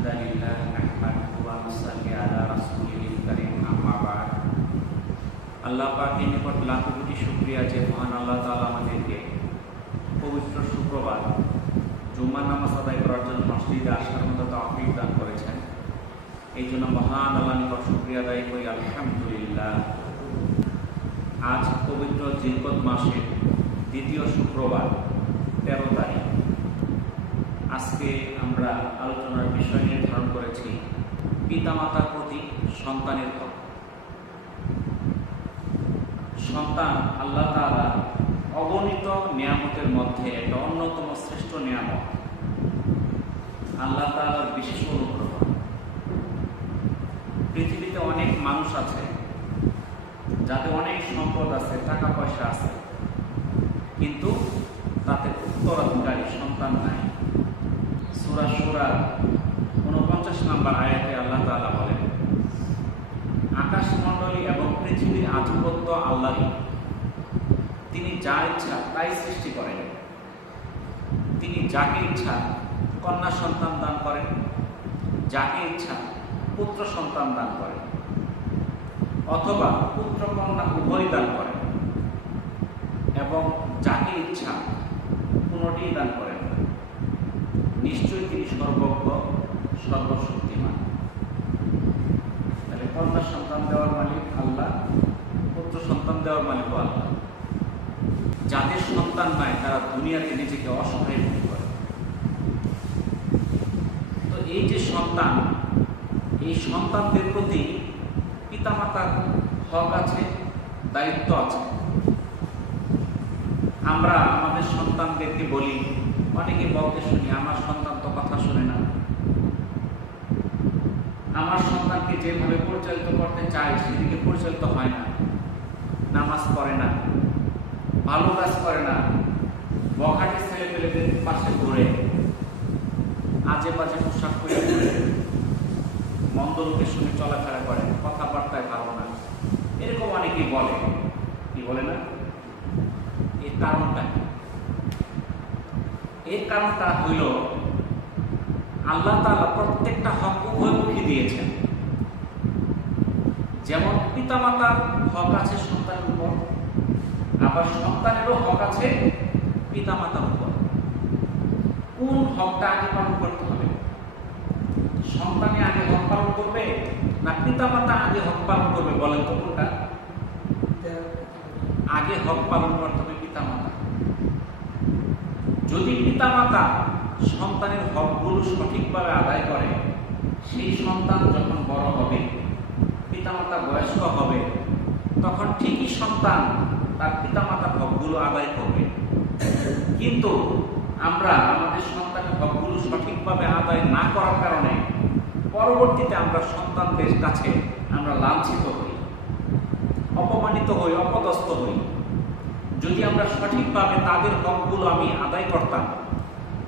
আলহামদুলিল্লাহ নাহমাদুহু ওয়া নুসাল্লি আলা রাসূলিল কারীম আম্মা বা'দ। আল্লাহ পাকের নিকট লাখ কোটি শুকরিয়া যে মহান আল্লাহ তাআলা আমাদেরকে পবিত্র শুক্রবার জুম্মার নামাজ আদায় করার জন্য মসজিদে আসার মতো তৌফিক দান করেছেন। এই জন্য মহান আল্লাহর নিকট শুকরিয়া আদায় করি আলহামদুলিল্লাহ। আজ পবিত্র জিলকদ মাসের দ্বিতীয় শুক্রবার 13 তারিখ। আজকে আমরা আলোচনার বিষয় নির্ধারণ করেছি পিতামাতার প্রতি সন্তানের হক। সন্তান আল্লাহ তাআলা অগণিত নিয়ামতের মধ্যে একটা অন্যতম শ্রেষ্ঠ নিয়ামত, আল্লাহ তাআলার বিশেষ অনুগ্রহ। পৃথিবীতে অনেক মানুষ আছে যাদের অনেক সম্পদ আছে, টাকা পয়সা আছে, কিন্তু তাদের উত্তরাধিকারী সন্তান নাই। সূরা শুরা 49 নম্বর আয়াতে আল্লাহ তাআলা বলেন, আকাশমণ্ডলী এবং পৃথিবীর আধিপত্য আল্লাহরই। তিনি যার ইচ্ছা তাই সৃষ্টি করেন। তিনি যাকে ইচ্ছা কন্যা সন্তান দান করেন, যাকে ইচ্ছা পুত্র সন্তান দান করেন, অথবা পুত্র কন্যা উভয় দান করেন, এবং যাকে ইচ্ছা কোনটি দান করেন। নিশ্চয়ই তিনি সর্বজ্ঞ সর্বশক্তিমান। তাহলে কন্যা সন্তান দেওয়ার মালিক আল্লাহ, পুত্র সন্তান দেওয়ার মালিক আল্লাহ। যাদের সন্তান নাই তারা দুনিয়াতে নিজেকে অসহায় মনে করে। তো এই যে সন্তান, এই সন্তানদের প্রতি পিতামাতার হক আছে, দায়িত্ব আছে। আমরা আমাদের সন্তানদেরকে বলি, অনেকে বলতে শুনি, আমার সন্তান তো কথা শুনে না, আমার সন্তানকে যেভাবে পরিচালিত করতে চাই সেদিকে পরিচালিত হয় না, নামাজ পড়ে না, ভালো কাজ করে না, বখাটে ছেলে পেলেদের পাশে ঘুরে, আজে বাজে পোশাক পরে ঘুরে, মন্দ লোকের সঙ্গে চলাফেরা করে, কথাবার্তায় ভালো না, এরকম অনেকেই বলে। কি বলে না? এর কারণটা কি? এর কারণটা হইল আল্লাহ তাআলা প্রত্যেকটা হক উভয়মুখী দিয়েছেন। যেমন পিতামাতার হক আছে সন্তানের উপর, আবার সন্তানেরও হক আছে পিতামাতার উপর। কোন হকটা আগে পালন করতে হবে? সন্তানে আগে হক পালন করবে না পিতামাতা আগে হক পালন করবে? বলেন তো কোনটা? আগে হক পালন করতে হবে পিতামাতা। যদি পিতামাতা সন্তানের হকগুলো সঠিকভাবে আদায় করে, সেই সন্তান যখন বড় হবে, পিতামাতা বয়স্ক হবে, তখন ঠিকই সন্তান তার পিতামাতার হকগুলো আদায় করবে। কিন্তু আমরা আমাদের সন্তানের হকগুলো সঠিকভাবে আদায় না করার কারণে পরবর্তীতে আমরা সন্তানদের কাছে আমরা লাঞ্ছিত হই, অপমানিত হই, অপদস্থ হই। যদি আমরা সঠিকভাবে তাদের হকগুলো আমি আদায় করতাম,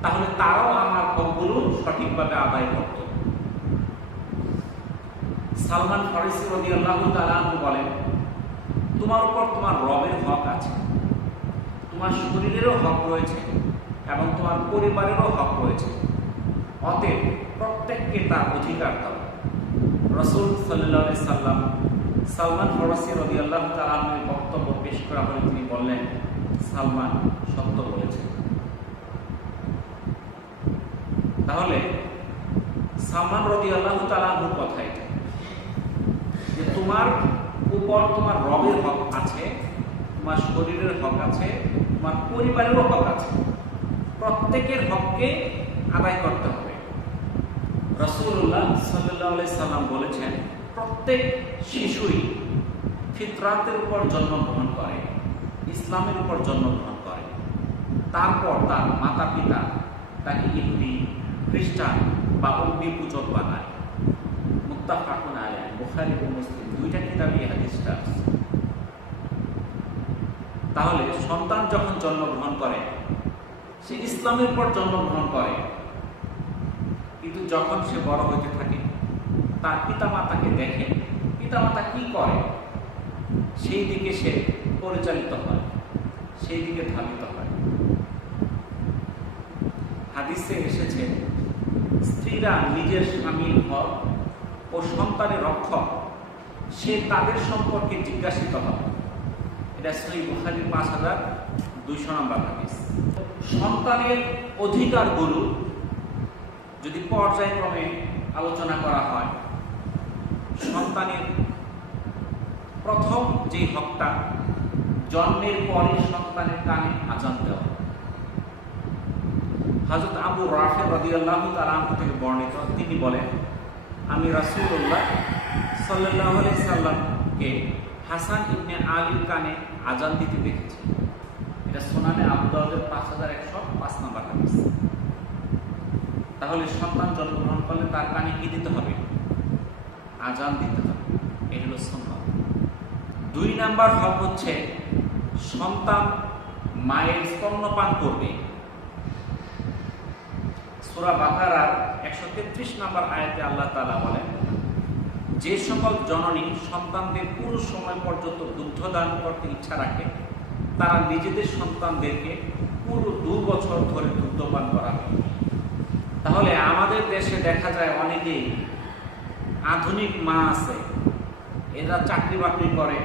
তাহলে তারাও আমার হকগুলো সঠিকভাবে আদায় করত। সালমান ফারসি রাদিয়াল্লাহু তাআলা আনহু বলেন, তোমার উপর তোমার রবের হক আছে, তোমার শরীরেরও হক রয়েছে এবং তোমার পরিবারেরও হক রয়েছে। অতএব প্রত্যেককে তার অধিকার দাও। রাসূল সাল্লাল্লাহু আলাইহি সাল্লাম সালমান ফারসি রাদিয়াল্লাহু তাআলা আনহুর বক্তব্য পেশ করা হলে তিনি বললেন, সালমান সত্য বলেছেন। তাহলে সালমান রাদিয়াল্লাহু তাআলা আনহুর কথা এটা, যে তোমার উপর তোমার রবের হক আছে, তোমার শরীরের হক আছে, তোমার পরিবারেরও হক আছে। প্রত্যেকের হককে আদায় করতে হবে। রাসূলুল্লাহ সাল্লাল্লাহু আলাইহি সাল্লাম বলেছেন, প্রত্যেক শিশুই ফিতরাতের উপর জন্মগ্রহণ করে, ইসলামের উপর জন্মগ্রহণ করে। তারপর তার মাতা পিতা তাকে ইহুদি, খ্রিস্টান বা অগ্নি পূজক বানায়। মুত্তাফাকুন আলাইহি, বুখারী ও মুসলিম দুইটা কিতাবে এই হাদিসটা আছে। তাহলে সন্তান যখন জন্মগ্রহণ করে, সে ইসলামের উপর জন্মগ্রহণ করে, কিন্তু যখন সে বড় হইতে থাকে, তার পিতামাতাকে দেখে পিতামাতা কি করে, সেই দিকে সে পরিচালিত হয়, সেই দিকে ধাবিত হয়। হাদিসে এসেছে স্ত্রীরা নিজের স্বামীর হক ও সন্তানের রক্ষক, সে তাদের সম্পর্কে জিজ্ঞাসিত হবে। এটা সহিহ বুখারীর 5200 নম্বর হাদিস। সন্তানের অধিকারগুলো যদি পর্যায়ক্রমে আলোচনা করা হয়, সন্তানের প্রথম যে হকটা, জন্মের পরে সন্তানের কানে আযান দেওয়া। হযরত আবু রাফি রাদিয়াল্লাহু তাআলা আনহু থেকে বর্ণিত, তিনি বলেন, আমি রাসূলুল্লাহ সাল্লাল্লাহু আলাইহি সাল্লামকে হাসান ইবনে আলীর কানে আযান দিতে দেখেছি। এটা সুনানে আবু দাউদের 5105 নম্বর হাদিস। তাহলে সন্তান জন্মগ্রহণ করলে তার কানে কি দিতে হবে? আযান দিতে হবে। এটা হলো সুন্নাত। 2 নাম্বার হক হচ্ছে সন্তান মায়ের স্তন্যপান করবে। সূরা বাকারার 133 নম্বর আয়াতে আল্লাহ তাআলা বলেন, যে সকল জননী সন্তানদের পুরো সময় পর্যন্ত দুগ্ধদান করতে ইচ্ছা রাখে, তারা নিজেদের সন্তানদেরকে পুরো 2 বছর ধরে দুগ্ধপান করাবে। তাহলে আমাদের দেশে দেখা যায় অনেকেই আধুনিক মা আছে, এরা চাকরি বাকরি করে,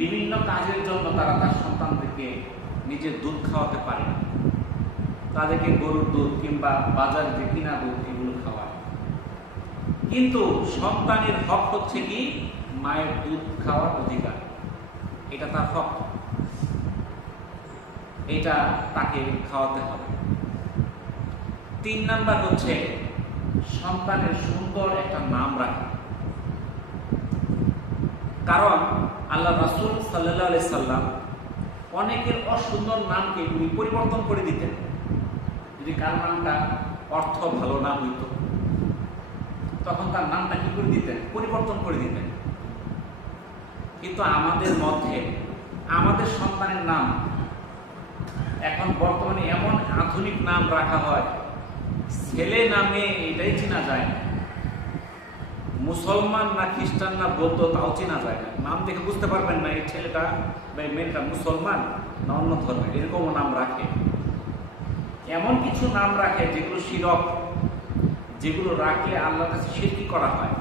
বিভিন্ন কাজের জন্য তারা তার সন্তানদেরকে নিজের দুধ খাওয়াতে পারে না, তাদেরকে গরুর দুধ কিংবা বাজার যে কিনা দুধ এগুলো খাওয়ায়। কিন্তু সন্তানের হক হচ্ছে কি? মায়ের দুধ খাওয়ার অধিকার, এটা তার হক, এটা তাকে খাওয়াতে হবে। 3 নাম্বার হচ্ছে সন্তানের সুন্দর একটা নাম রাখা। কারণ আল্লাহ রাসূল সাল্লাল্লাহু আলাইহি সাল্লাম অনেকের অসুন্দর নামকে উনি পরিবর্তন করে দিতেন, যদি কার নামটা অর্থ ভালো না হইত, তখন তার নামটা কি করে দিতেন? পরিবর্তন করে দিতেন। কিন্তু আমাদের মধ্যে আমাদের সন্তানের নাম এখন বর্তমানে এমন আধুনিক নাম রাখা হয়, ছেলে নামে এটাই চেনা যায় না, মুসলমান না খ্রিস্টান না বৌদ্ধ তাও চেনা যায় না। নাম দেখে বুঝতে পারবেন না এই ছেলেটা বা এই মেয়েটা মুসলমান না অন্য ধর্মের, এরকমও নাম রাখে। এমন কিছু নাম রাখে যেগুলো শিরক, যেগুলো রাখলে আল্লাহর কাছে শিরকি করা হয়।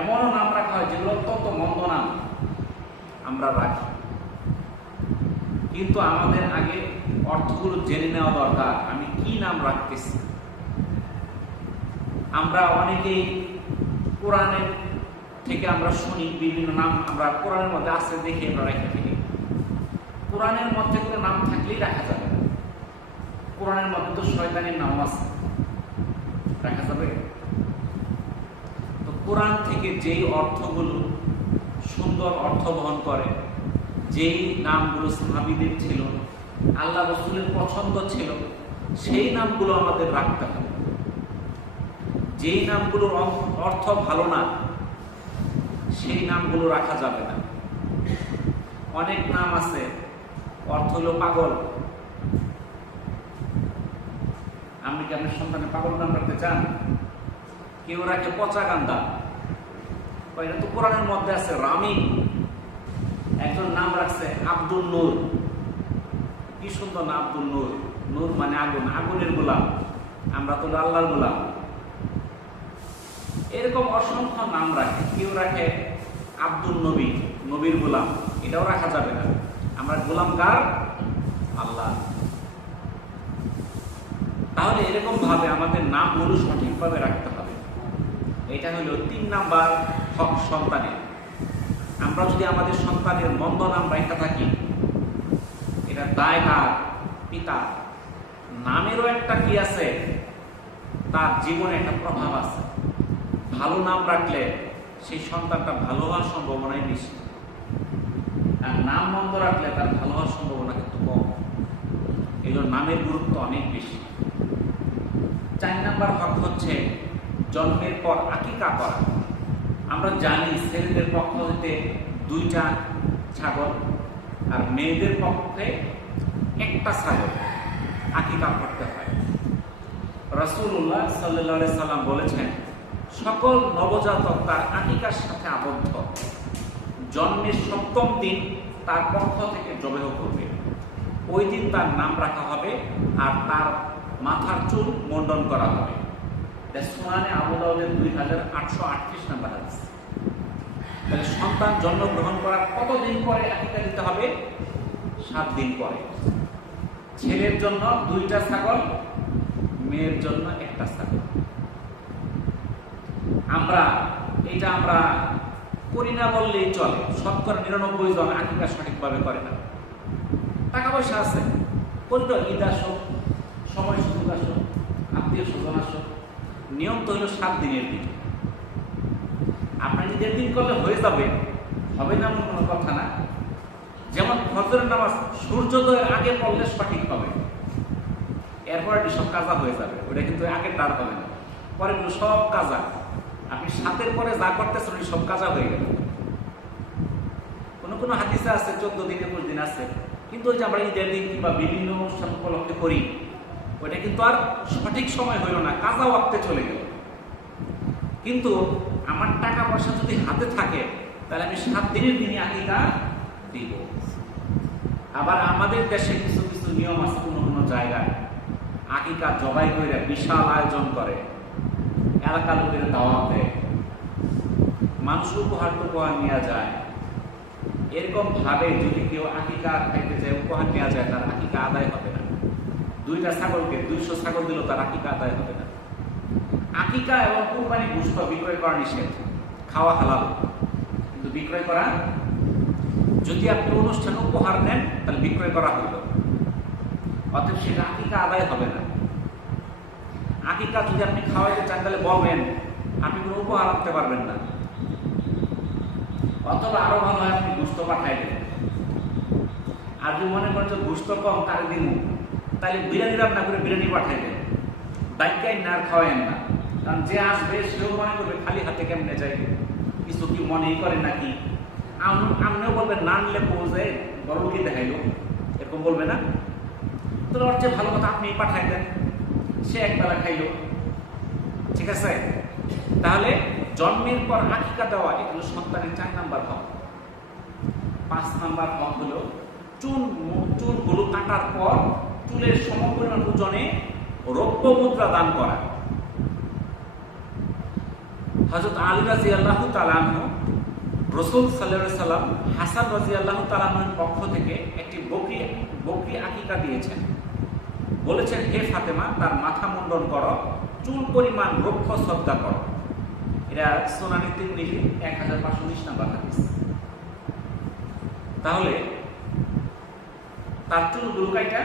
এমনও নাম রাখা হয় যেগুলো অত্যন্ত মন্দ নাম আমরা রাখি। কিন্তু আমাদের আগে অর্থগুলো জেনে নেওয়া দরকার, আমি কি নাম রাখতেছি। আমরা অনেকেই কোরআনের থেকে আমরা শুনি বিভিন্ন নাম, আমরা কোরআনের মধ্যে আছে দেখে আমরা রেখে থাকি। কোরআনের মধ্যে কোনো নাম থাকলেই রাখা যাবে না। কোরআনের মধ্যে তো শয়তানের নাম আছে, রাখা যাবে? তো কোরআন থেকে যেই অর্থগুলো সুন্দর অর্থ বহন করে, যেই নামগুলো সাহাবীদের ছিল, আল্লাহ রাসূলের পছন্দ ছিল, সেই নামগুলো আমাদের রাখতে হবে। যেই নামগুলোর অর্থ ভালো না, সেই নামগুলো রাখা যাবে না। অনেক নাম আছে অর্থ হলো পাগল। আপনি কি আপনার সন্তানের পাগল নাম রাখতে চান? কেউ রাখে পচা গান্দা, এটা তো কোরআনের মধ্যে আছে রামিন। একজন নাম রাখছে আব্দুল নূর, কি সুন্দর না আব্দুল নূর। নূর মানে আগুন, আগুনের গোলাম, আমরা তো আল্লাহর গোলাম। এরকম অসংখ্য নাম রাখে। কেউ রাখে আব্দুল নবী, নবীর গোলাম, এটাও রাখা যাবে না। আমরা গোলাম কার? আল্লাহ। তাহলে এরকম ভাবে আমাদের নামগুলো সঠিকভাবে রাখতে হবে। এটা হলো 3 নাম্বার হক সন্তানের। আমরা যদি আমাদের সন্তানের মন্দ নাম রাখতে থাকি, এটা দায় কার? পিতা। নামেরও একটা কি আছে, তার জীবনে একটা প্রভাব আছে। ভালো নাম রাখলে সেই সন্তানটা ভালো হওয়ার সম্ভাবনাই বেশি, আর নাম মন্দ রাখলে তার ভালো হওয়ার সম্ভাবনা কিন্তু কম। এই জন্য নামের গুরুত্ব অনেক বেশি। 4 নাম্বার হক হচ্ছে জন্মের পর আকিকা করা। আমরা জানি ছেলেদের পক্ষ হতে 2টা ছাগল আর মেয়েদের পক্ষে 1টা ছাগল আকিকা করতে হয়। রাসূলুল্লাহ সাল্লাল্লাহু আলাইহি সাল্লাম বলেছেন, সকল নবজাতক তার আকিকার সাথে আবদ্ধ। জন্মের 7ম দিন তার পক্ষ থেকে জবেহ করবে। ওই দিন তার নাম রাখা হবে আর তার মাথার চুল মুন্ডন করা হবে। সুনানে আবু দাউদের 2838 নম্বর হাদিস। তাহলে সন্তান জন্মগ্রহণ করার কতদিন পরে আকিকা দিতে হবে? 7 দিন পরে। ছেলের জন্য 2টা ছাগল, মেয়ের জন্য 1টা ছাগল। আমরা করি না বললেই চলে। শতকরা 99 জন আকিকা সঠিকভাবে করে না। টাকা পয়সা আছে, কোন ঈদ আসুক, সময় সুযোগ আসুক, আত্মীয় স্বজন আসুক, নিয়ম তো হলো 7 দিনের দিন। আপনার ঈদের দিন করলে হয়ে যাবে, হবে না এমন কোনো কথা না। যেমন ফজরের নামাজ সূর্যোদয়ের আগে পড়লে সঠিক হবে, এরপর সব কাজা হয়ে যাবে। ওটা কিন্তু আগে ডার হবে না, পরে সব কাজা। আপনি 7-এর পরে যা করতেছেন সব কাজা হয়ে গেল। কোনো হাদিসে আছে 14 দিন 21 দিন আছে, কিন্তু ওই যে আমরা ঈদের দিন কিংবা বিভিন্ন অনুষ্ঠান উপলক্ষে করি, ওইটা কিন্তু আর সঠিক সময় হইল না, কাজা ওয়াক্তে চলে গেল। কিন্তু আমার টাকা পয়সা যদি হাতে থাকে তাহলে আমি 7 দিনের দিনই আকিকা দিব। আবার আমাদের দেশে কিছু কিছু নিয়ম আছে, কোনো জায়গায় আকিকা জবাই করে বিশাল আয়োজন করে, এলাকার লোকের দাওয়াত দেয়, মানুষ উপহার নেওয়া যায়। এরকম ভাবে যদি কেউ আকিকা খাইতে যায়, উপহার নেওয়া যায়, তার আকিকা আদায় হবে না। 2টা ছাগলকে 200 ছাগল দিল, তার আকিকা আদায় হবে না। আকিকা এবং কুরবানি গোশত বিক্রয় করা নিষেধ, খাওয়া হালাল, কিন্তু বিক্রয় করা, যদি আপনি অনুষ্ঠানে উপহার নেন তাহলে বিক্রয় করা হইল, অতএব সেটা আকিকা আদায় হবে না। আকিকা যদি আপনি খাওয়াইতে চান তাহলে বলবেন, আপনি কোনো উপহার আনতে পারবেন না। অথবা আরো ভালো হয় আপনি গোশত পাঠাই দেবেন। আর যদি মনে করেন যে গোশত কম তার দিন, তাহলে বিরিয়ানি রান্না করে বিরিয়ানি পাঠাই দেন, বাইকাই না আর খাওয়াইন না। কারণ যে আসবে সেও মনে করবে খালি হাতে কেমনে যায়, কিছু কি মনেই করে নাকি। আপনিও বলবেন না আনলে পৌঁছে বড় কি দেখাইলো, এরকম বলবে না। তো ওর চেয়ে ভালো কথা আপনি পাঠাই দেন, সে একবেলা খাইলো, ঠিক আছে। তাহলে জন্মের পর আকিকা দেওয়া এগুলো সন্তানের 4 নাম্বার হক। 5 নাম্বার হক হলো চুলগুলো কাটার পর চুলের সমপরিমাণ ওজনে রৌপ্য মুদ্রা দান করা। হযরত আলী রাদিয়াল্লাহু তাআলা আনহু রাসূল সাল্লাল্লাহু আলাইহি সাল্লাম হাসান রাদিয়াল্লাহু তাআলা আনহুর পক্ষ থেকে একটি বকরি আকিকা দিয়েছেন। বলেছেন, হে ফাতেমা, তার মাথা মুন্ডন করো, চুল পরিমাণ রৌপ্য সদকা করো। এটা সুনানে তিরমিজি 1519 নম্বর হাদিস। তাহলে তার চুলগুলো কাইটা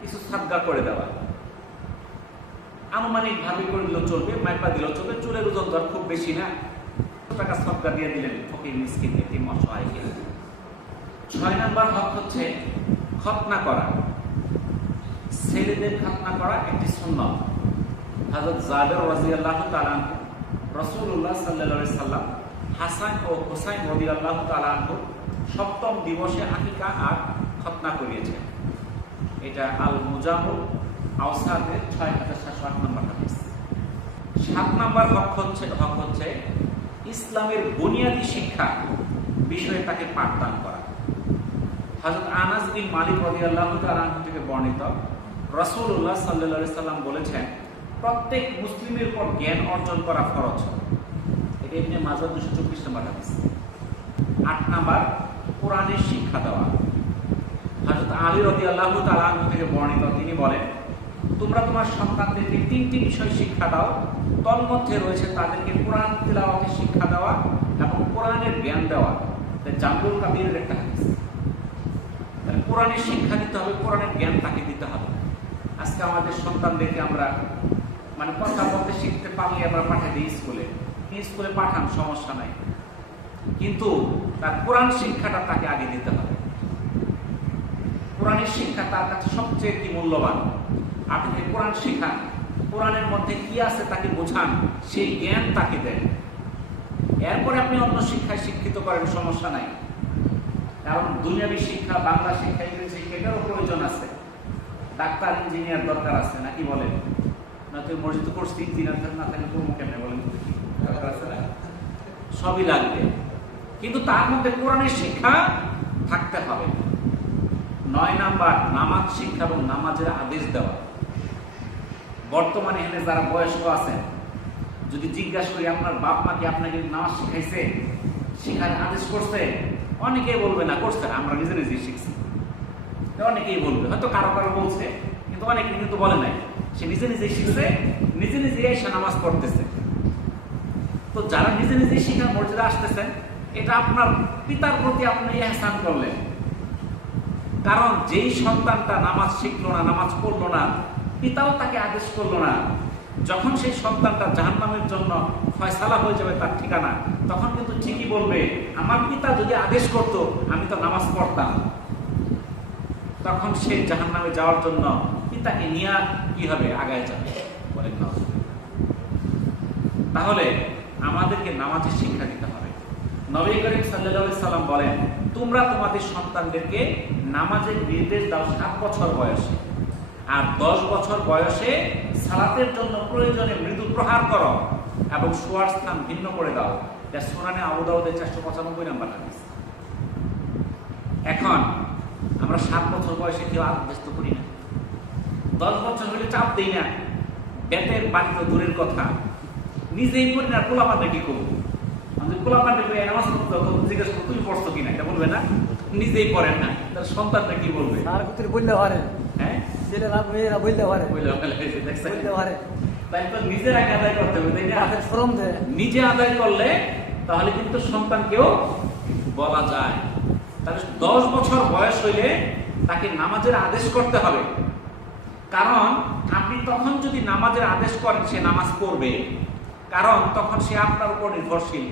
কিছু সাদকা করে দেওয়া, আনুমানিক ভাবে করে দিলেও চলবে, মাইপা দিলেও চলবে। চুলের ওজন ধর খুব বেশি না, টাকা সদকা দিয়ে দিলেন ফকির মিসকিন এতিম অসহায়কে। 6 নাম্বার হক হচ্ছে খতনা করা। ছেলেদের খতনা করা একটি সুন্নাত। হযরত জাবের রাদিয়াল্লাহু তাআলা আনহু রাসূলুল্লাহ সাল্লাল্লাহু আলাইহি সাল্লাম হাসান ও হুসাইন রাদিয়াল্লাহু তাআলা আনহু 7ম দিবসে আকিকা আর খতনা করিয়েছেন। এটা আল মুজামুল আওসাদের 6708 নম্বর হাদিস। 7 নম্বর হক হচ্ছে ইসলামের বুনিয়াদী শিক্ষা বিষয়ে তাকে পাঠদান করা। হযরত আনাস বিন মালিক রাদিয়াল্লাহু তাআলা আনহু থেকে বর্ণিত, রাসূলুল্লাহ সাল্লাল্লাহু আলাইহি সাল্লাম বলেছেন, প্রত্যেক মুসলিমের উপর জ্ঞান অর্জন করা ফরজ। এটা ইবনে মাজাহ 224 নম্বর হাদিস। 8 নাম্বার কোরআনের শিক্ষা দেওয়া। হযরত আলী রাদিয়াল্লাহু তাআলা আনহু থেকে বর্ণিত, তিনি বলেন, তোমরা তোমার সন্তানদেরকে 3টি বিষয় শিক্ষা দাও, তন্মধ্যে রয়েছে তাদেরকে কোরআন তিলাওয়াতের শিক্ষা দেওয়া এবং কোরআনের জ্ঞান দেওয়া। জামরুল কাবিরের একটা হাদিস। তাহলে কোরআনের শিক্ষা দিতে হবে, কোরআনের জ্ঞান তাকে দিতে হবে। আজকে আমাদের সন্তানদেরকে আমরা কথা বলতে শিখতে পারলে আমরা পাঠিয়ে দিই স্কুলে, স্কুলে পাঠান, সমস্যা নাই, কিন্তু তার কোরআন শিক্ষাটা তাকে আগে দিতে হবে। কোরআনের শিক্ষা তার কাছে সবচেয়ে কি মূল্যবান। আপনি কোরআন শিখান, কোরআনের মধ্যে কি আছে তাকে বোঝান, সেই জ্ঞান তাকে দেন, এরপরে আপনি অন্য শিক্ষায় শিক্ষিত করেন, সমস্যা নাই। কারণ দুনিয়াবী শিক্ষা, বাংলা শিক্ষা, ইংরেজি শিক্ষা, এটারও প্রয়োজন আছে। ডাক্তার, ইঞ্জিনিয়ার দরকার আছে, নাকি বলেন? না তুই মসজিদ করছি, ইঞ্জিনিয়ার না থাকলে করবো কেমনে বলেন? দরকার আছে না? সবই লাগবে, কিন্তু তার মধ্যে কোরআনের শিক্ষা থাকতে হবে। 9 নাম্বার নামাজ শিক্ষা এবং নামাজের আদেশ দেওয়া। বর্তমানে এখানে যারা বয়স্ক আছেন, যদি জিজ্ঞাসা করি আপনার বাপ মা কি আপনাকে নামাজ শিখাইছে, শিখার আদেশ করছে, অনেকেই বলবে না করছে না, আমরা নিজে নিজেই শিখছি। অনেকেই বলবে, হয়তো কারো কারো বলছে, কিন্তু অনেকে কিন্তু বলে নাই, সে নিজে নিজেই শিখছে, নিজে নিজেই এসে নামাজ পড়তেছে। তো যারা নিজে নিজেই শিখার মর্যাদা আসতেছেন, এটা আপনার পিতার প্রতি আপনি ইহসান করলেন। কারণ যেই সন্তানটা নামাজ শিখলো না, নামাজ পড়লো না, পিতাও তাকে আদেশ করলো না, যখন সেই সন্তানটা জাহান্নামের জন্য ফয়সালা হয়ে যাবে তার ঠিকানা, তখন কিন্তু ঠিকই বলবে আমার পিতা যদি আদেশ করতো আমি তো নামাজ পড়তাম। তখন সে জাহান্নামে যাওয়ার জন্য পিতাকে নিয়ে কি হবে, আগায় যাবে। বলেন না? তাহলে আমাদেরকে নামাজের শিক্ষা দিতে হবে। নবী করিম সাল্লাল্লাহু আলাইহি সাল্লাম বলেন, তোমরা তোমাদের সন্তানদেরকে নামাজের নির্দেশ দাও 7 বছর বয়সে, আর 10 বছর বয়সে সালাতের জন্য প্রয়োজনে মৃদু প্রহার করো এবং শোয়ার স্থান ভিন্ন করে দাও। যা সুনানে আবু দাউদের 495 নম্বর হাদিস। এখন আমরা 7 বছর বয়সে কেউ আদেশ তো করি না, 10 বছর হলে চাপ দেই না, বেতের বাড়ি তো দূরের কথা, নিজেই করি না, পোলাপান কি করবো? পোলাপান নামাজ পড়তে জিজ্ঞেস করো তুমি পড়ছো কিনা, এটা বলবে না, নিজেই পড়েন না, তার সন্তানটা কি বলবে? বললে পারে, হ্যাঁ ছেলেরা মেয়েরা বললে পারে, বলতে পারে, তাই তো নিজের আগে আদায় করতে হবে, তাই না? শ্রম দেয়, নিজে আদায় করলে তাহলে কিন্তু সন্তানকেও বলা যায়। তাহলে 10 বছর বয়স হইলে তাকে নামাজের আদেশ করতে হবে। কারণ আপনি তখন যদি নামাজের আদেশ করেন, সে নামাজ পড়বে, কারণ তখন সে আপনার উপর নির্ভরশীল।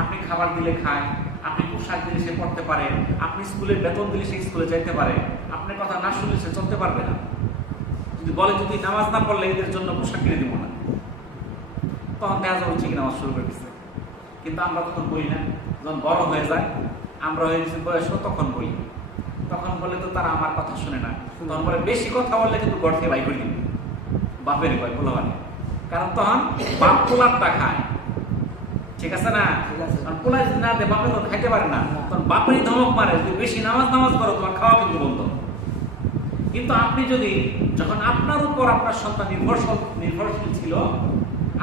আপনি খাবার দিলে খায়, আপনি পোশাক দিলে সে পড়তে পারে, আপনি স্কুলের বেতন দিলে সে স্কুলে যাইতে পারে, আপনার কথা না শুনলে সে চলতে পারবে না। যদি বলে যদি নামাজ না পড়লে এদের জন্য পোশাক কিনে দিব না, তখন দেখা যাবে ঠিক নামাজ শুরু করে দিচ্ছে। কিন্তু আমরা তখন বলি না, যখন বড় হয়ে যায়, আমরা হয়ে গেছি বয়স্ক, তখন বলি। তখন বলে তো তারা আমার কথা শুনে না, তখন বলে বেশি কথা বললে কিন্তু গড় থেকে বাই করে দিন, বাপের ভয় বলা মানে। কারণ তখন বাপ পোলারটা খায়, ঠিক আছে না? পোলা যদি না দেয়, বাপে তো খাইতে পারে না, তখন বাপেরই ধমক মারে, যদি বেশি নামাজ করো তোমার খাওয়া কিন্তু বন্ধ। কিন্তু আপনি যদি, যখন আপনার উপর আপনার সন্তান নির্ভরশীল ছিল,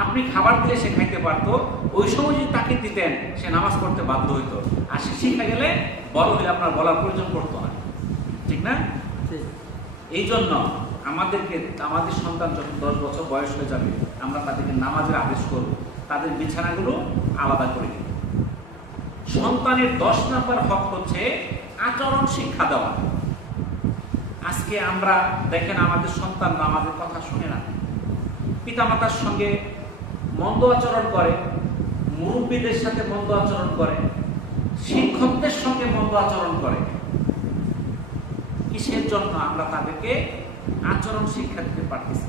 আপনি খাবার দিলে সে খাইতে পারতো, ওই সময় যদি তাকে দিতেন, সে নামাজ পড়তে বাধ্য হইতো, আর সে শিখে গেলে বড় হলে আপনার বলার প্রয়োজন পড়তো না, ঠিক না? এই জন্য আমাদেরকে, আমাদের সন্তান যখন 10 বছর বয়স হয়ে যাবে, আমরা তাদেরকে নামাজের আদেশ করব, তাদের বিছানাগুলো আলাদা করে দিব। সন্তানের 10 নম্বর হক হচ্ছে আচরণ শিক্ষা দেওয়া। আজকে আমরা দেখেন আমাদের সন্তান আমাদের কথা শুনে না, পিতামাতার সঙ্গে মন্দ আচরণ করে, মুরব্বীদের সাথে মন্দ আচরণ করে, শিক্ষকদের সঙ্গে মন্দ আচরণ করে। কিসের জন্য? আমরা তাদেরকে আচরণ শিক্ষা দিতে পারতেছি।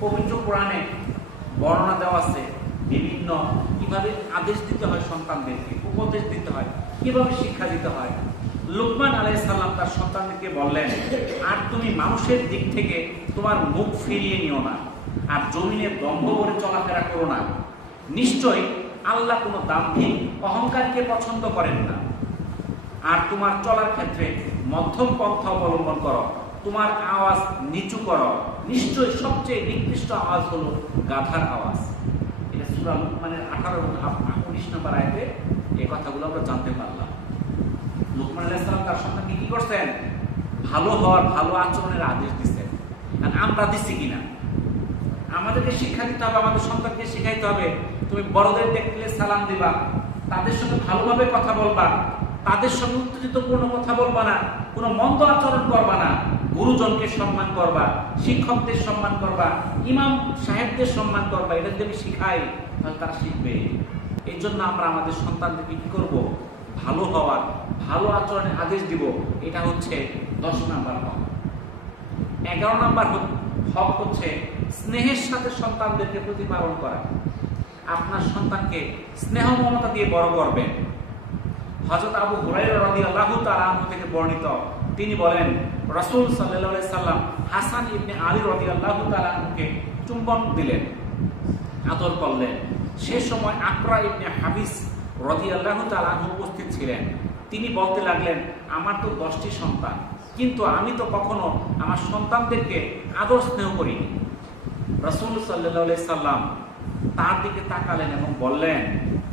পবিত্র কোরআনে বর্ণনা দেওয়া আছে বিভিন্ন কিভাবে আদেশ দিতে হয়, সন্তানদেরকে উপদেশ দিতে হয়, কিভাবে শিক্ষা দিতে হয়। লুকমান আলাইহিস সালাম তার সন্তানদেরকে বললেন, আর তুমি মানুষের দিক থেকে তোমার মুখ ফিরিয়ে নিও না, আর জমিনে দম্ভ করে চলাফেরা করো না। নিশ্চয়ই আল্লাহ কোনো দাম্ভিক অহংকারকে পছন্দ করেন না। আর তোমার চলার ক্ষেত্রে মধ্যম পন্থা অবলম্বন করো, তোমার আওয়াজ নিচু করো, নিশ্চয়ই সবচেয়ে নিকৃষ্ট আওয়াজ হলো গাধার আওয়াজ। এটা সূরা লুকমানের 18 এবং 19 নম্বর আয়াতে এই কথাগুলো আমরা জানতে পারলাম। লুকমান আলাইহিস সালাম তার সন্তানকে কি করছেন? ভালো হওয়ার, ভালো আচরণের আদেশ দিচ্ছেন। আর আমরা দিচ্ছি কিনা? আমাদেরকে শিক্ষা দিতে হবে, আমাদের সন্তানকে শিখাইতে হবে, তুমি বড়দের দেখলে সালাম দিবা, তাদের সঙ্গে ভালোভাবে কথা বলবা, তাদের সঙ্গে উত্তেজিতপূর্ণ কথা বলবা না, কোনো মন্দ আচরণ করবা না, গুরুজনকে সম্মান করবা, শিক্ষকদের সম্মান করবা, ইমাম সাহেবদের সম্মান করবা। এটা যদি আমি শিখাই তাহলে তারা শিখবে। এই জন্য আমরা আমাদের সন্তানদেরকে কি করব? ভালো হওয়ার, ভালো আচরণের আদেশ দিব। এটা হচ্ছে 10 নম্বর হক। 11 নম্বর হক হচ্ছে স্নেহের সাথে সন্তানদেরকে প্রতিপালন করা। আপনার সন্তানকে স্নেহ মমতা দিয়ে বড় করবেন। হযরত আবু হুরায়রা রাদিয়াল্লাহু তাআলা আনহু থেকে বর্ণিত, তিনি বলেন রাসূল সাল্লাল্লাহু আলাইহি সাল্লাম হাসান ইবনে আলী রাদিয়াল্লাহু তাআলা আনহুকে চুম্বন দিলেন, আদর করলেন। সে সময় আকরা ইবনে হাবিস রাদিয়াল্লাহু তাআলা আনহু উপস্থিত ছিলেন। তিনি বলতে লাগলেন, আমার তো 10টি সন্তান, কিন্তু আমি তো কখনো আমার সন্তানদেরকে আদর স্নেহ করিনি। রাসূল সাল্লাল্লাহু আলাইহি সাল্লাম তার দিকে তাকালেন এবং বললেন,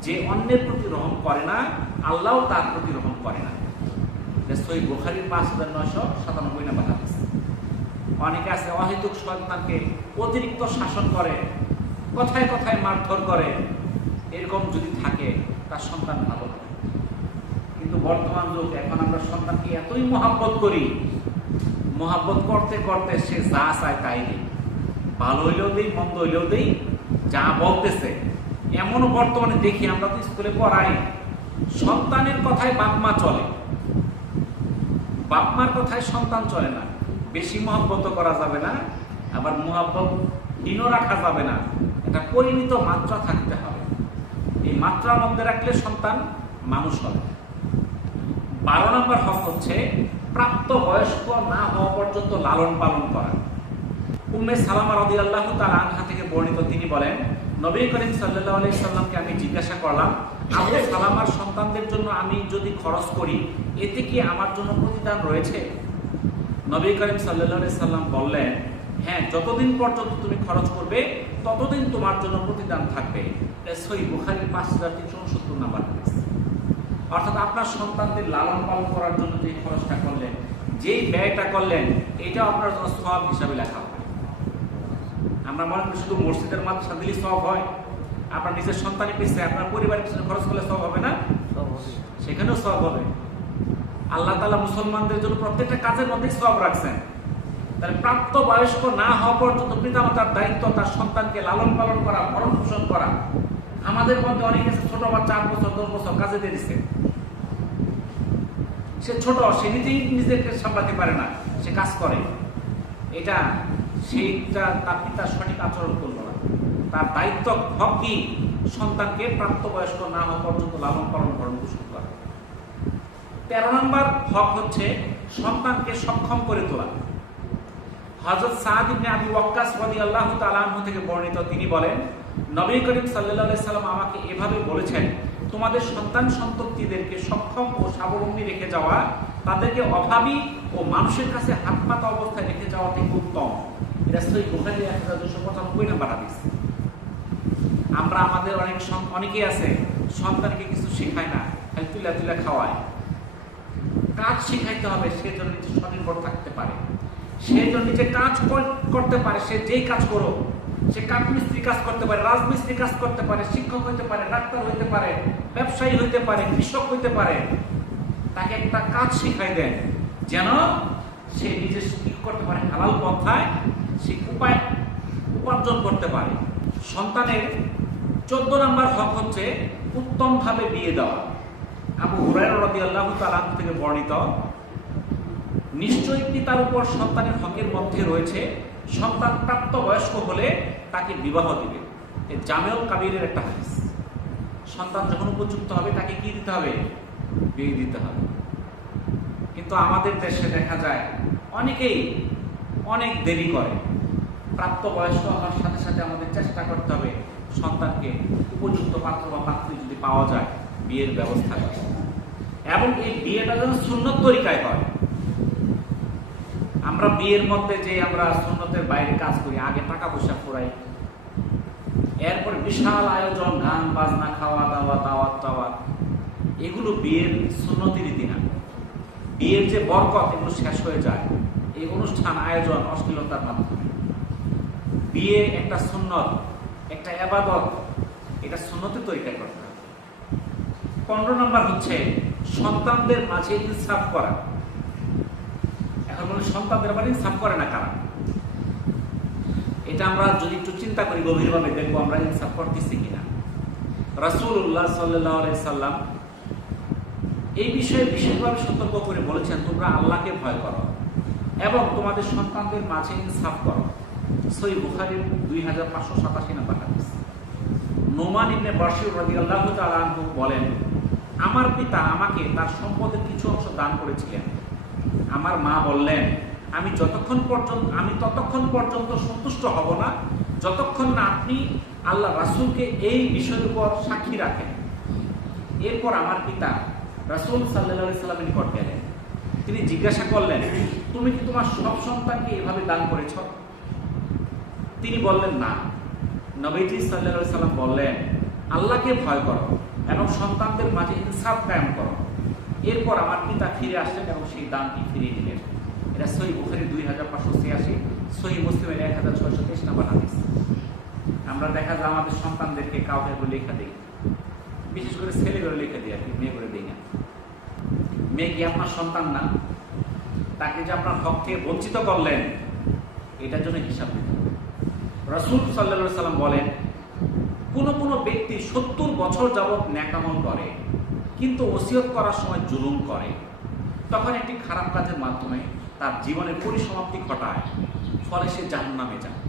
যে অন্যের প্রতি রহম করে না, আল্লাহও তার প্রতি রহম করে না। সহিহ বুখারীর 5997 নম্বর হাদিস। অনেকে আছে অহেতুক সন্তানকে অতিরিক্ত শাসন করে, কথায় কথায় মারধর করে, এরকম যদি থাকে তার সন্তান ভালো হবে। কিন্তু বর্তমান যুগ, এখন আমরা সন্তানকে এতই মহাব্বত করি, মহাব্বত করতে করতে সে যা চায় তাই দিই, ভালো হইলেও দিই, মন্দ হইলেও দিই, যা বলতেছে। এমনও বর্তমানে দেখি, আমরা তো স্কুলে পড়াই, সন্তানের কথায় বাপমা চলে, বাপমার কথায় সন্তান চলে না। বেশি মহব্বত করা যাবে না, আবার মহব্বত হীন রাখা যাবে না, এটা পরিমিত মাত্রা থাকতে হবে। এই মাত্রার মধ্যে রাখলে সন্তান মানুষ হবে। 12 নম্বর হক হচ্ছে প্রাপ্ত বয়স্ক না হওয়া পর্যন্ত লালন পালন করা। উম্মে সালামা রাদিয়াল্লাহু তাআলা আনহা থেকে বর্ণিত, তিনি বলেন, নবী করিম সাল্লাল্লাহু আলাইহি সাল্লামকে আমি জিজ্ঞাসা করলাম, আবু সালামার সন্তানদের জন্য আমি যদি খরচ করি, এতে কি আমার জন্য প্রতিদান রয়েছে? নবী করিম সাল্লাল্লাহু আলাইহি সাল্লাম বললেন, হ্যাঁ, যতদিন পর্যন্ত তুমি খরচ করবে ততদিন তোমার জন্য প্রতিদান থাকবে। সহিহ বুখারীর 5369 নম্বর হাদিস। অর্থাৎ আপনার সন্তানদের লালন পালন করার জন্য যে খরচটা করলেন, যেই ব্যয়টা করলেন, এটা আপনার জন্য সওয়াব হিসাবে লেখা হবে। আমরা মনে করি শুধু মসজিদের মাদ্রাসা দিলে সওয়াব হয়, আপনার নিজের সন্তানের পিছনে, আপনার পরিবারের পিছনে খরচ করলে সওয়াব হবে না? সেখানেও সওয়াব হবে। আল্লাহ তাআলা মুসলমানদের জন্য প্রত্যেকটা কাজের মধ্যেই সওয়াব রাখছেন। তাহলে প্রাপ্ত বয়স্ক না হওয়া পর্যন্ত পিতামাতার দায়িত্ব তার সন্তানকে লালন পালন করা, ভরণ পোষণ করা। আমাদের মধ্যে অনেকে ছোট বাচ্চা 8 বছর 10 বছর কাজে দিয়ে দিচ্ছে, সে ছোট, সে নিজেই নিজেকে সামলাতে পারে না, সে কাজ করে, এটা সেইটা তার পিতার সঠিক আচরণ করলো না। তার দায়িত্ব হক কি? সন্তানকে প্রাপ্তবয়স্ক না হওয়া পর্যন্ত লালন পালন, ভরণ পোষণ করা। 13 নম্বর হক হচ্ছে সন্তানকে সক্ষম করে তোলা। হযরত সাদ ইবনে আবি ওয়াক্কাস রাদিয়াল্লাহু তাআলা আনহু থেকে বর্ণিত, তিনি বলেন, নবী করিম সাল্লাল্লাহু আলাইহি সাল্লাম আমাকে এভাবে বলেছেন, তোমাদের সন্তান সন্ততিদেরকে সক্ষম ও স্বাবলম্বী রেখে যাওয়া, তাদেরকে অভাবী ও মানুষের কাছে হাত পাতা অবস্থায় রেখে যাওয়া থেকে উত্তম। এটা সহিহ বুখারী 1295 নম্বর হাদিস। আমরা আমাদের অনেকেই আছে, সন্তানকে কিছু শেখায় না, খালি তুলা তুলা খাওয়ায়। কাজ শিখাইতে হবে, সে যেন নিজে স্বনির্ভর থাকতে পারে, সে যেন নিজে কাজ করতে পারে। সে যেই কাজ করো, সে কাঠমিস্ত্রি কাজ করতে পারে, রাজমিস্ত্রি কাজ করতে পারে, শিক্ষক হইতে পারে, ডাক্তার হইতে পারে, ব্যবসায়ী হইতে পারে, কৃষক হইতে পারে। তাকে একটা কাজ শিখাই দেন, যেন সে নিজে কি করতে পারে, হালাল পন্থায় সে উপার্জন করতে পারে। সন্তানের 14 নম্বর হক হচ্ছে উত্তম ভাবে বিয়ে দেওয়া। আবু হুরায়রা রাদিয়াল্লাহু তাআলা থেকে বর্ণিত, নিশ্চয়ই পিতার উপর সন্তানের হকের মধ্যে রয়েছে সন্তান প্রাপ্ত বয়স্ক হলে তাকে বিবাহ দিবে। এই জামেউল কাবিরের একটা হাদিস। সন্তান যখন উপযুক্ত হবে তাকে কি দিতে হবে? বিয়ে দিতে হবে। কিন্তু আমাদের দেশে দেখা যায় অনেকেই অনেক দেরি করে। প্রাপ্ত বয়স্ক হওয়ার সাথে সাথে আমাদের চেষ্টা করতে হবে সন্তানকে উপযুক্ত পাত্র বা পাত্রী যদি পাওয়া যায় বিয়ের ব্যবস্থা করে, এবং এই বিয়েটা যেন সুন্নত তরিকায় হয়। আমরা বিয়ের মধ্যে যে আমরা সুন্নতের বাইরে কাজ করি, আগে টাকা পয়সা ফুরাই, এরপরে বিশাল আয়োজন, গান বাজনা, খাওয়া দাওয়া, দাওয়াত টাওয়াত, এগুলো বিয়ের সুন্নতি রীতি না। বিয়ের যে বরকত, এগুলো শেষ হয়ে যায় এই অনুষ্ঠান, আয়োজন, অশ্লীলতার মাধ্যমে। বিয়ে একটা সুন্নত, একটা ইবাদত, এটা সুন্নতের তরিকায় করতে হবে। 15 নম্বর হচ্ছে সন্তানদের মাঝে ইনসাফ করা। এখন বলে সন্তানদের আবার ইনসাফ করে না কারা? এটা আমরা যদি একটু চিন্তা করি গভীরভাবে, দেখবো আমরা ইনসাফ করতেছি কিনা। রাসূলুল্লাহ সাল্লাল্লাহু আলাইহি সাল্লাম এই বিষয়ে বিশেষভাবে সতর্ক করে বলেছেন, তোমরা আল্লাহকে ভয় করো এবং তোমাদের সন্তানদের মাঝে ইনসাফ করো। সহিহ বুখারীর 2587 নম্বর হাদিস। নোমান ইবনে বাশীর রাদিয়াল্লাহু তাআলা আনহু বলেন, আমার পিতা আমাকে তার সম্পদের কিছু অংশ দান করেছিলেন। আমার মা বললেন, আমি ততক্ষণ পর্যন্ত সন্তুষ্ট হব না যতক্ষণ না আপনি আল্লাহ রাসূলকে এই বিষয়ের উপর সাক্ষী রাখেন। এরপর আমার পিতা রাসূল সাল্লাল্লাহু আলাইহি সাল্লামের নিকট গেলেন। তিনি জিজ্ঞাসা করলেন, তুমি কি তোমার সব সন্তানকে এভাবে দান করেছ? তিনি বললেন না, নবীজি সাল্লাল্লাহু আলাইহি সাল্লাম বললেন আল্লাহকে ভয় করো এবং সন্তানদের মাঝে ইনসাফ কায়েম করো। এরপর আমার পিতা ফিরে আসলেন এবং সেই দানটি ফিরিয়ে দিলেন। এটা সহিহ বুখারী 2586, সহিহ মুসলিমের 1623 নম্বর হাদিস। আমরা দেখা যায় আমাদের সন্তানদেরকে কাউকে লেখা দিই, বিশেষ করে ছেলে করে লেখা দিই আর কি, মেয়ে করে দিই না। মেয়ে কি আপনার সন্তান না? তাকে যে আপনার হক থেকে বঞ্চিত করলেন, এটার জন্য হিসাব দিতে হবে। রাসূল সাল্লাল্লাহু আলাইহি সাল্লাম বলেন, কোন কোন ব্যক্তি 70 বছর যাবত নেকামল করে কিন্তু ওসিয়ত করার সময় জুলুম করে, তখন একটি খারাপ কাজের মাধ্যমে তার জীবনের পরিসমাপ্তি ঘটায়, ফলে সে জাহান্নামে যায়।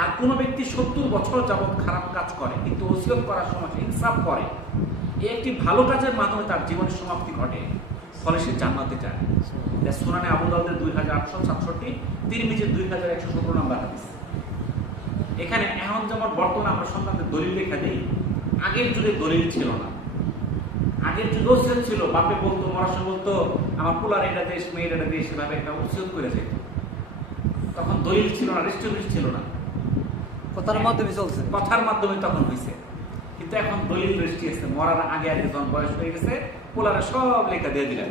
আর কোন ব্যক্তি 70 বছর যাবত খারাপ কাজ করে কিন্তু ওসিয়ত করার সময় সে ইনসাফ করে, এই একটি ভালো কাজের মাধ্যমে তার জীবনের সমাপ্তি ঘটে, ফলে সে জান্নাতে যায়। সুনানে আবু দাউদের 2867, তিরমিজির 2117 নম্বর হাদিস। এখানে এখন যেমন বর্তমানে আমরা সন্তানদের দলিল লেখা দিই, আগের যুগে দলিল ছিল না। আগের যুগে ওসিয়ত ছিল, বাপে বলতো, মরার সময় বলতো আমার পোলার এটা দেশ, মেয়ের এটা দেশ, সেভাবে একটা ওসিয়ত করে যেত। তখন দলিল ছিল না, রেজিস্ট্রি ছিল না, কথার মাধ্যমে চলছে, কথার মাধ্যমে তখন হয়েছে। কিন্তু এখন দলিল রেজিস্ট্রি আছে, মরার আগে আগে যখন বয়স হয়ে গেছে পোলারে সব লেখা দিয়ে দিলেন।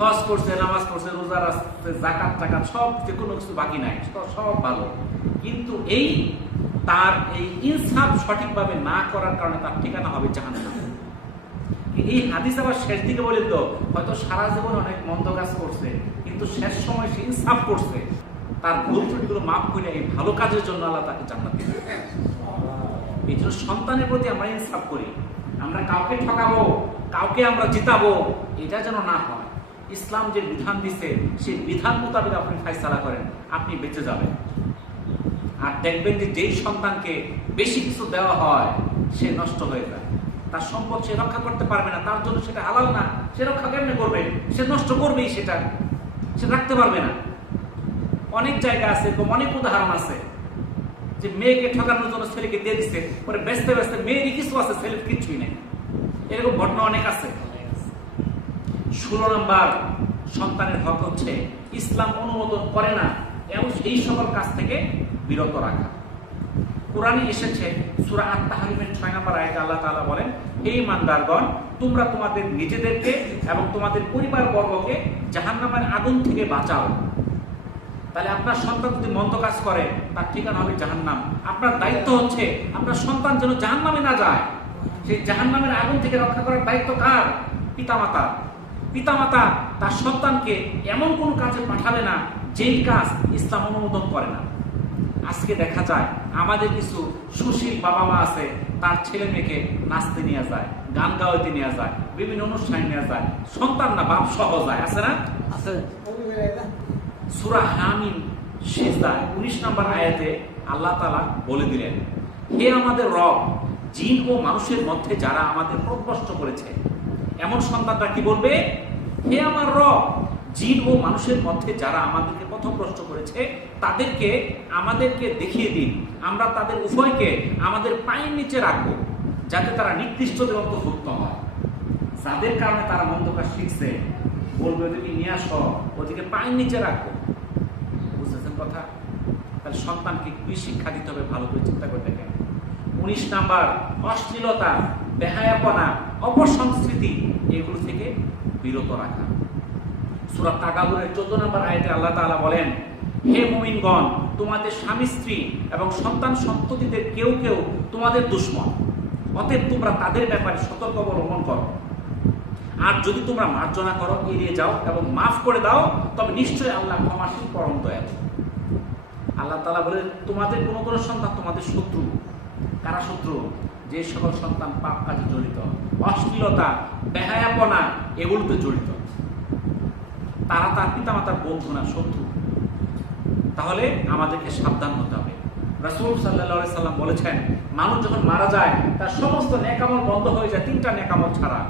হজ করছে, নামাজ পড়ছে, রোজা রাখছে, জাকাত টাকাত সব, যে কোনো কিছু বাকি নাই, সব ভালো। কিন্তু তার এই ইনসাফ সঠিকভাবে না করার কারণে তার ঠিকানা হবে জাহান্নাম। এই হাদিস আবার শেষ দিকে বলে তো, হয়তো সারা জীবন অনেক মন্দ কাজ করছে কিন্তু শেষ সময় সে ইনসাফ করছে, তার ভুল ত্রুটিগুলো মাফ করে এই ভালো কাজের জন্য আল্লাহ তাকে জান্নাত দিবে। এই জন্য সন্তানের প্রতি আমরা ইনসাফ করি, আমরা কাউকে ঠকাবো, কাউকে আমরা জিতাবো, এটা যেন না হয়। ইসলাম যে বিধান দিছে সেই বিধান মোতাবেক আপনি ফায়সালা করেন, আপনি বেঁচে যাবেন। আর দেখবেন যে যেই সন্তানকে বেশি কিছু দেওয়া হয় সে নষ্ট হয়ে যায়, তার সম্পদ সে রক্ষা করতে পারবে না, তার জন্য সেটা হালাল না, সে রক্ষা কেমনে করবে? সে নষ্ট করবেই, সেটা সে রাখতে পারবে না। অনেক জায়গা আছে, অনেক উদাহরণ আছে যে মেয়েকে ঠকানোর জন্য ছেলেকে দিয়ে দিচ্ছে, পরে বেচতে বেচতে মেয়েরই কিছু আছে, ছেলের কিছুই নেই। এরকম ঘটনা অনেক আছে। 16 নম্বর সন্তানের হক হচ্ছে ইসলাম অনুমোদন করে না এবং এই সকল কাজ থেকে বিরত রাখা। কোরআনে এসেছে সূরা আত-তাহরিমের 6 নম্বর আয়াতে আল্লাহ তাআলা বলেন, হে ঈমানদারগণ, তোমরা তোমাদের নিজেদেরকে এবং তোমাদের পরিবারবর্গকে জাহান্নামের আগুন থেকে বাঁচাও। তাহলে আপনার সন্তান যদি মন্দ কাজ করে তার ঠিকানা হবে জাহান্নাম। আপনার দায়িত্ব হচ্ছে আপনার সন্তান যেন জাহান্নামে না যায়। সেই জাহান্নামের আগুন থেকে রক্ষা করার দায়িত্ব কার? পিতামাতা। পিতামাতা তার সন্তানকে এমন কোন কাজে পাঠাবে না যেই কাজ ইসলাম অনুমোদন করে না। আজকে দেখা যায় আমাদের কিছু সুশীল বাবা মা আছে, তার ছেলে মেয়েকে নাচতে নিয়ে যায়, গান গাওয়াতে নিয়ে যায়, বিভিন্ন অনুষ্ঠানে নিয়ে যায়, সন্তান না বাপ সহ যায়, আছে না? আছে। সূরা হামিম সিজদায় 19 নম্বর আয়াতে আল্লাহ তাআলা বলে দিলেন, হে আমাদের রব, জিন ও মানুষের মধ্যে যারা আমাদের পথভ্রষ্ট করেছে, এমন সন্তানরা কি বলবে? হে আমার রব, জিন ও মানুষের মধ্যে যারা আমাদেরকে পথভ্রষ্ট করেছে তাদেরকে আমাদেরকে দেখিয়ে দিন, আমরা তাদের উভয়কে আমাদের পায়ের নিচে রাখবো, যাতে তারা নিকৃষ্টদের অন্তর্ভুক্ত হয়। যাদের কারণে তারা মন্দ কাজ শিখছে বলবে ওদেরকে নিয়ে আসো, ওদেরকে পায়ের নিচে রাখবো। বুঝতেছেন কথা? তাহলে সন্তানকে কি শিক্ষা দিতে হবে ভালো করে চিন্তা করে দেখেন। 19 নাম্বার, অশ্লীলতা, বেহায়াপনা, অপসংস্কৃতি, এগুলো থেকে বিরত রাখা। সূরা তাগাবুরের 14 নম্বর আয়াতে আল্লাহ তাআলা বলেন, হে মুমিনগণ, তোমাদের স্বামী স্ত্রী এবং সন্তান সন্ততিদের কেউ কেউ তোমাদের দুশমন, অতএব তোমরা তাদের ব্যাপারে সতর্ক অবলম্বন করো। আর যদি তোমরা মার্জনা করো, এড়িয়ে যাও এবং মাফ করে দাও, তবে নিশ্চয়ই আল্লাহ ক্ষমাশীল পরম দয়ালু। আল্লাহ তাআলা বলেন, তোমাদের কোনো কোনো সন্তান তোমাদের শত্রু। কারা শত্রু? যে সকল সন্তান পাপ কাজে জড়িত, অশ্লীলতা, বেহায়াপনা এগুলোতে জড়িত, তারা তার পিতামাতার বন্ধু না, শত্রু। তাহলে আমাদেরকে সাবধান হতে হবে। রাসূল সাল্লাল্লাহু আলাইহি সাল্লাম বলেছেন, মানুষ যখন মারা যায় তার সমস্ত নেকামল বন্ধ হয়ে যায় 3টা নেকামল ছাড়া।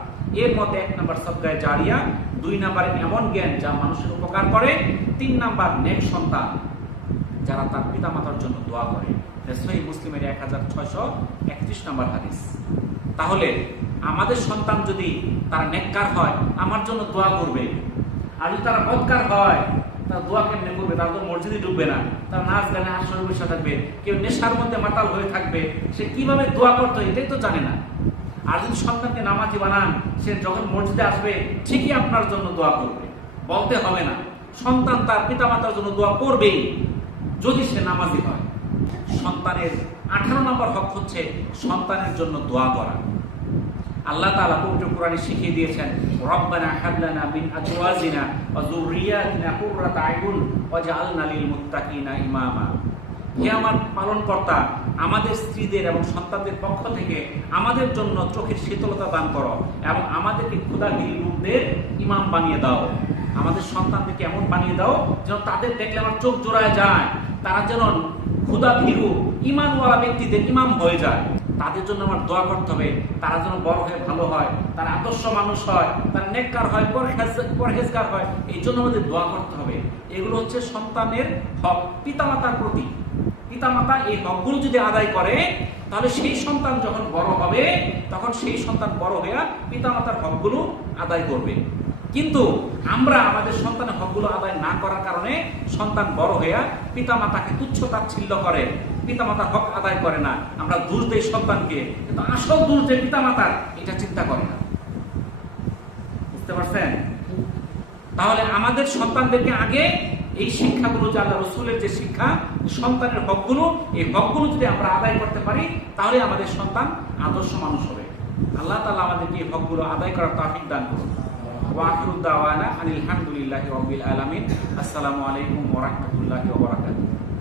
এর মধ্যে 1 নাম্বার সাদকায়ে জারিয়া, 2 নাম্বার এমন জ্ঞান যা মানুষের উপকার করে, 3 নাম্বার নেক সন্তান যারা তার পিতামাতার জন্য দোয়া করে। সহিহ মুসলিমের 1631 নম্বর হাদিস। তাহলে আমাদের সন্তান যদি তারা নেককার হয় আমার জন্য দোয়া করবে, আর যদি তারা বদকার হয় তারা দোয়া কেমনে করবে? তারা তো মসজিদে ঢুকবে না, তারা নাচ গানে আসরে বসে থাকবে, কেউ নেশার মধ্যে মাতাল হয়ে থাকবে, সে কিভাবে দোয়া করতে হয় এটাই তো জানে না। আর যদি সন্তানকে নামাজি বানান, সে যখন মসজিদে আসবে ঠিকই আপনার জন্য দোয়া করবে, বলতে হবে না। সন্তান তার পিতামাতার জন্য দোয়া করবেই যদি সে নামাজি হয়। সন্তানের 18 নম্বর হক হচ্ছে সন্তানের জন্য দোয়া করা। আল্লাহ তাআলা পবিত্র কোরআনে শিখিয়ে দিয়েছেন, রব্বানা হাব লানা মিন আজওয়াজিনা ওয়া যুররিয়াতিনা কুররাতা আয়ুন ওয়াজআলনা লিল মুত্তাকিনা ইমামা। হে আমার পালনকর্তা, আমাদের স্ত্রীদের এবং সন্তানদের পক্ষ থেকে আমাদের জন্য চোখের শীতলতা দান করো এবং আমাদেরকে ক্ষুধাহীন লোকদের ইমাম বানিয়ে দাও। আমাদের সন্তানদেরকে এমন বানিয়ে দাও যেন তাদের দেখলে আমার চোখ জোড়ায় যায়, তারা যেন ক্ষুধা ভীরু ইমানওয়ালা ব্যক্তিদের ইমাম হয়ে যায়। তাদের জন্য আমার দোয়া করতে হবে, তারা যেন বড় হয়ে ভালো হয়, তারা আদর্শ মানুষ হয়, তারা নেককার হয়, পরহেজগার হয়, এই জন্য আমাদের দোয়া করতে হবে। এগুলো হচ্ছে সন্তানের হক পিতামাতার প্রতি। পিতামাতা এই হকগুলো যদি আদায় করে, তাহলে সেই সন্তান যখন বড় হবে তখন সেই সন্তান বড় হয়ে পিতামাতার হকগুলো আদায় করবে। কিন্তু আমরা আমাদের সন্তানের হকগুলো আদায় না করার কারণে সন্তান বড় হয়ে পিতামাতাকে তুচ্ছ তাচ্ছিল্য করে, পিতামাতার হক আদায় করে না। আমরা দোষ দেই সন্তানকে, কিন্তু আসল দোষ যে পিতামাতার, এটা চিন্তা করে না। বুঝতে পারছেন? তাহলে আমাদের সন্তানদেরকে আগে এই শিক্ষাগুলো, যে আল্লাহ রাসূলের যে শিক্ষা, সন্তানের হকগুলো, এই হকগুলো যদি আমরা আদায় করতে পারি, তাহলে আমাদের সন্তান আদর্শ মানুষ হবে। আল্লাহ তাআলা আমাদেরকে এই হকগুলো আদায় করার তৌফিক দান করুন। ওয়া আখিরু দাওয়ানা আনিল হামদুলিল্লাহি রাব্বিল আলামিন। আসসালামু আলাইকুম ওয়া রাহমাতুল্লাহি ওয়া বারাকাতুহু।